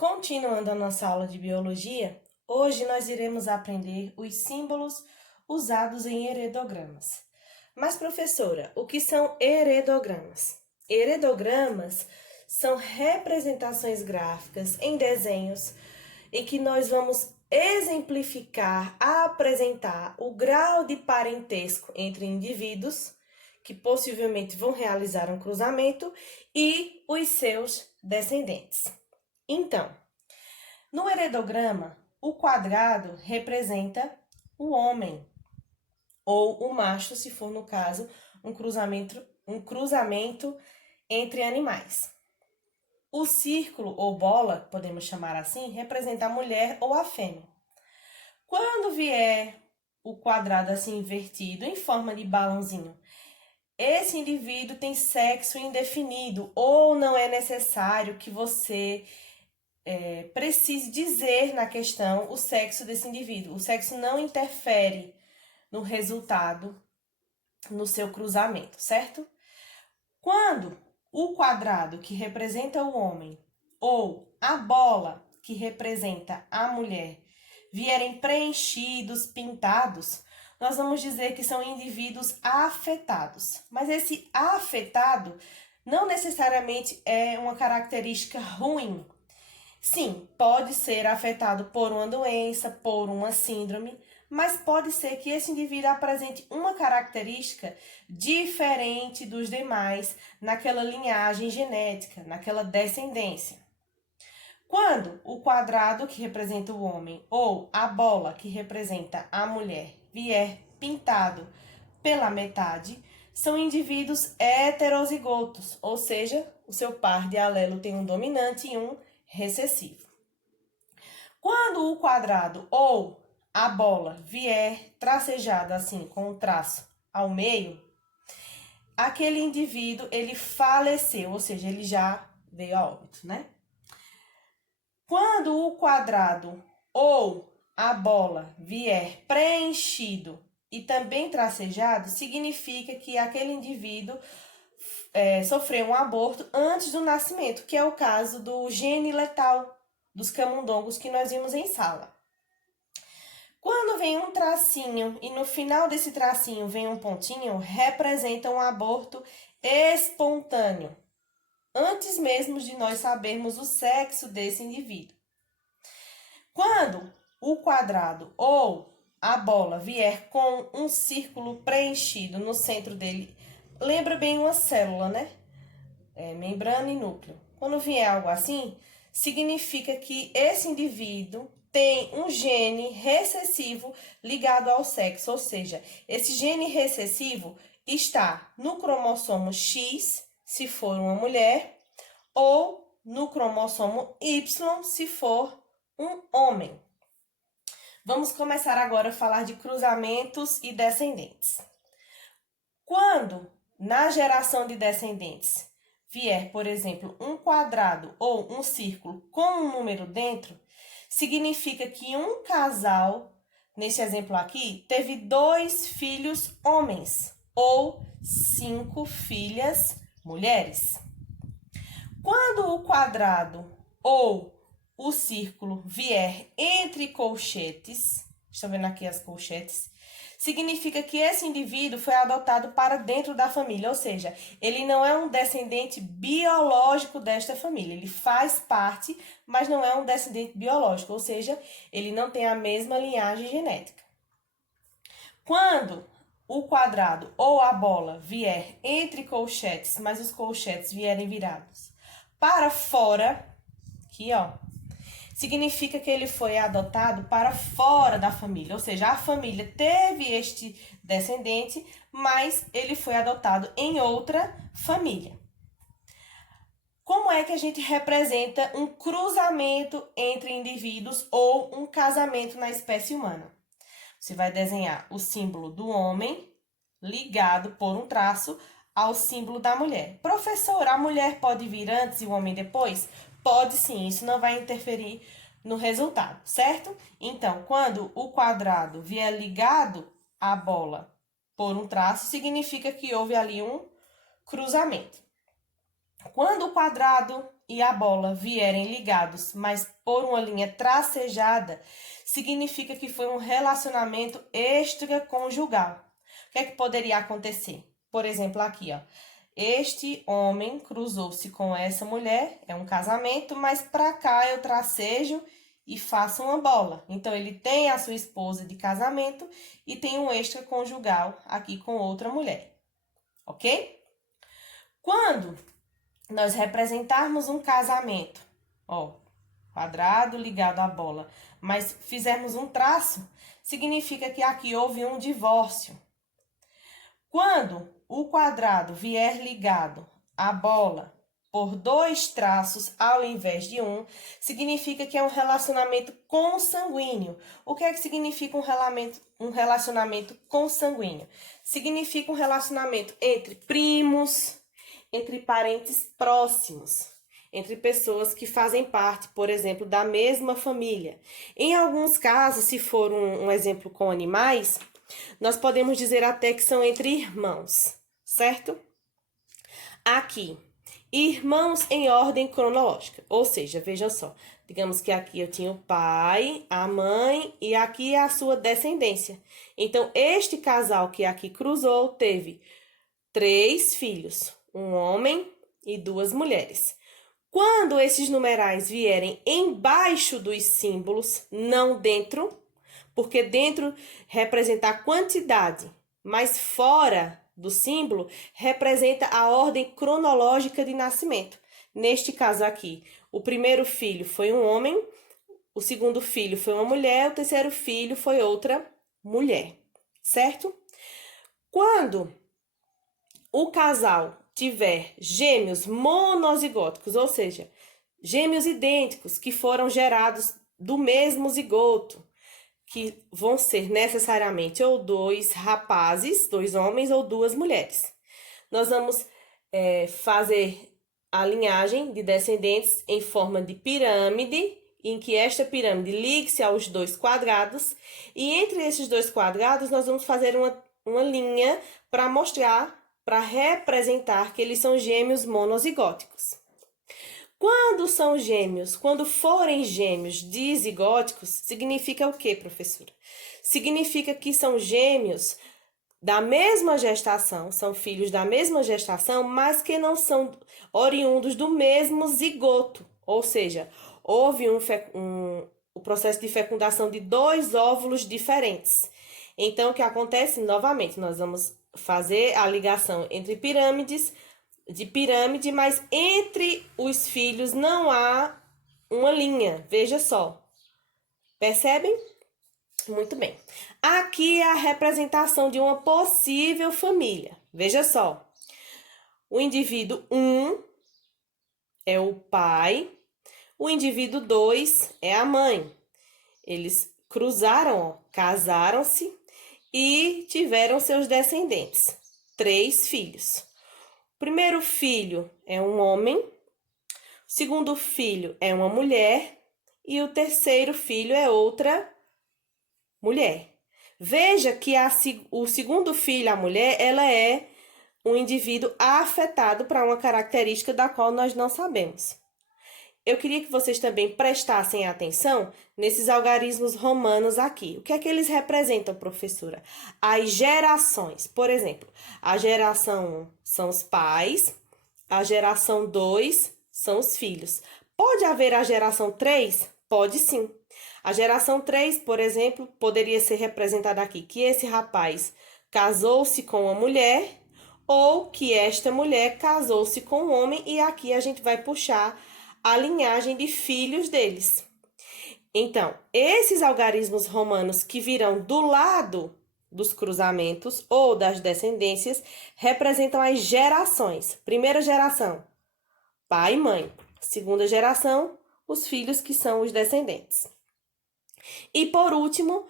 Continuando a nossa aula de biologia, hoje nós iremos aprender os símbolos usados em heredogramas. Mas, professora, o que são heredogramas? Heredogramas são representações gráficas em desenhos em que nós vamos exemplificar, apresentar o grau de parentesco entre indivíduos que possivelmente vão realizar um cruzamento e os seus descendentes. Então, no heredograma, o quadrado representa o homem, ou o macho, se for no caso, um cruzamento entre animais. O círculo ou bola, podemos chamar assim, representa a mulher ou a fêmea. Quando vier o quadrado assim invertido, em forma de balãozinho, esse indivíduo tem sexo indefinido ou não é necessário que você precise dizer na questão o sexo desse indivíduo. O sexo não interfere no resultado, no seu cruzamento, certo? Quando o quadrado que representa o homem ou a bola que representa a mulher vierem preenchidos, pintados, nós vamos dizer que são indivíduos afetados. Mas esse afetado não necessariamente é uma característica ruim. Sim, pode ser afetado por uma doença, por uma síndrome, mas pode ser que esse indivíduo apresente uma característica diferente dos demais naquela linhagem genética, naquela descendência. Quando o quadrado que representa o homem ou a bola que representa a mulher vier pintado pela metade, são indivíduos heterozigotos, ou seja, o seu par de alelo tem um dominante e um recessivo. Quando o quadrado ou a bola vier tracejado assim, com um traço ao meio, aquele indivíduo, ele faleceu, ou seja, ele já veio a óbito, né? Quando o quadrado ou a bola vier preenchido e também tracejado, significa que aquele indivíduo sofreu um aborto antes do nascimento, que é o caso do gene letal dos camundongos que nós vimos em sala. Quando vem um tracinho e no final desse tracinho vem um pontinho, representa um aborto espontâneo, antes mesmo de nós sabermos o sexo desse indivíduo. Quando o quadrado ou a bola vier com um círculo preenchido no centro dele, lembra bem uma célula, né? Membrana e núcleo. Quando vier algo assim, significa que esse indivíduo tem um gene recessivo ligado ao sexo, ou seja, esse gene recessivo está no cromossomo X, se for uma mulher, ou no cromossomo Y, se for um homem. Vamos começar agora a falar de cruzamentos e descendentes. Quando na geração de descendentes vier, por exemplo, um quadrado ou um círculo com um número dentro, significa que um casal, nesse exemplo aqui, teve 2 filhos homens ou 5 filhas mulheres. Quando o quadrado ou o círculo vier entre colchetes, estão vendo aqui as colchetes, significa que esse indivíduo foi adotado para dentro da família, ou seja, ele não é um descendente biológico desta família, ele faz parte, mas não é um descendente biológico, ou seja, ele não tem a mesma linhagem genética. Quando o quadrado ou a bola vier entre colchetes, mas os colchetes vierem virados para fora, aqui ó, significa que ele foi adotado para fora da família, ou seja, a família teve este descendente, mas ele foi adotado em outra família. Como é que a gente representa um cruzamento entre indivíduos ou um casamento na espécie humana? Você vai desenhar o símbolo do homem ligado por um traço ao símbolo da mulher. Professor, a mulher pode vir antes e o homem depois? Pode sim, isso não vai interferir no resultado, certo? Então, quando o quadrado vier ligado à bola por um traço, significa que houve ali um cruzamento. Quando o quadrado e a bola vierem ligados, mas por uma linha tracejada, significa que foi um relacionamento extraconjugal. O que é que poderia acontecer? Por exemplo, aqui, ó. Este homem cruzou-se com essa mulher, é um casamento, mas para cá eu tracejo e faço uma bola. Então, ele tem a sua esposa de casamento e tem um extraconjugal aqui com outra mulher, ok? Quando nós representarmos um casamento, ó, quadrado ligado à bola, mas fizermos um traço, significa que aqui houve um divórcio. Quando o quadrado vier ligado à bola por 2 traços ao invés de um, significa que é um relacionamento consanguíneo. O que é que significa um relacionamento consanguíneo? Significa um relacionamento entre primos, entre parentes próximos, entre pessoas que fazem parte, por exemplo, da mesma família. Em alguns casos, se for um exemplo com animais, nós podemos dizer até que são entre irmãos, certo? Aqui, irmãos em ordem cronológica, ou seja, vejam só, digamos que aqui eu tinha o pai, a mãe e aqui a sua descendência. Então, este casal que aqui cruzou teve 3 filhos, um homem e 2 mulheres. Quando esses numerais vierem embaixo dos símbolos, não dentro, porque dentro representa a quantidade, mas fora do símbolo representa a ordem cronológica de nascimento. Neste caso aqui, o primeiro filho foi um homem, o segundo filho foi uma mulher, o terceiro filho foi outra mulher, certo? Quando o casal tiver gêmeos monozigóticos, ou seja, gêmeos idênticos que foram gerados do mesmo zigoto, que vão ser necessariamente ou 2 rapazes, 2 homens ou 2 mulheres. Nós vamos fazer a linhagem de descendentes em forma de pirâmide, em que esta pirâmide ligue-se aos 2 quadrados, e entre esses 2 quadrados nós vamos fazer uma linha para mostrar, para representar que eles são gêmeos monozigóticos. Quando são gêmeos, quando forem gêmeos dizigóticos, significa o quê, professora? Significa que são gêmeos da mesma gestação, são filhos da mesma gestação, mas que não são oriundos do mesmo zigoto. Ou seja, houve o processo de fecundação de 2 óvulos diferentes. Então, o que acontece? Novamente, nós vamos fazer a ligação entre pirâmides, mas entre os filhos não há uma linha, veja só. Percebem? Muito bem. Aqui é a representação de uma possível família. Veja só. O indivíduo 1 é o pai, o indivíduo 2 é a mãe. Eles cruzaram, casaram-se e tiveram seus descendentes, 3 filhos. O primeiro filho é um homem, o segundo filho é uma mulher e o terceiro filho é outra mulher. Veja que o segundo filho, a mulher, ela é um indivíduo afetado para uma característica da qual nós não sabemos. Eu queria que vocês também prestassem atenção nesses algarismos romanos aqui. O que é que eles representam, professora? As gerações. Por exemplo, a geração 1 são os pais, a geração 2 são os filhos. Pode haver a geração 3? Pode sim. A geração 3, por exemplo, poderia ser representada aqui, que esse rapaz casou-se com uma mulher ou que esta mulher casou-se com um homem, e aqui a gente vai puxar a linhagem de filhos deles. Então, esses algarismos romanos que virão do lado dos cruzamentos ou das descendências representam as gerações. Primeira geração, pai e mãe. Segunda geração, os filhos que são os descendentes. E por último,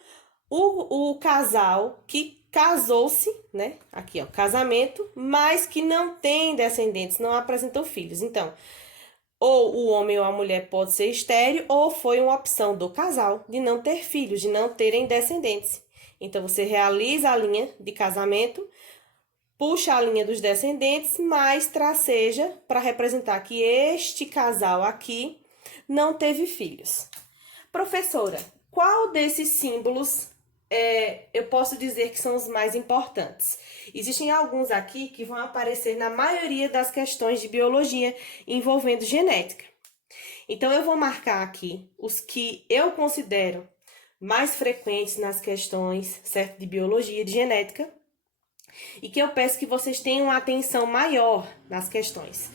o casal que casou-se, né? Aqui, ó, casamento, mas que não tem descendentes, não apresentou filhos. Então, ou o homem ou a mulher pode ser estéril, ou foi uma opção do casal de não ter filhos, de não terem descendentes. Então, você realiza a linha de casamento puxa a linha dos descendentes, mais traceja para representar que este casal aqui não teve filhos. Professora, qual desses símbolos eu posso dizer que são os mais importantes? Existem alguns aqui que vão aparecer na maioria das questões de biologia envolvendo genética. Então, eu vou marcar aqui os que eu considero mais frequentes nas questões, certo, de biologia e de genética, e que eu peço que vocês tenham uma atenção maior nas questões.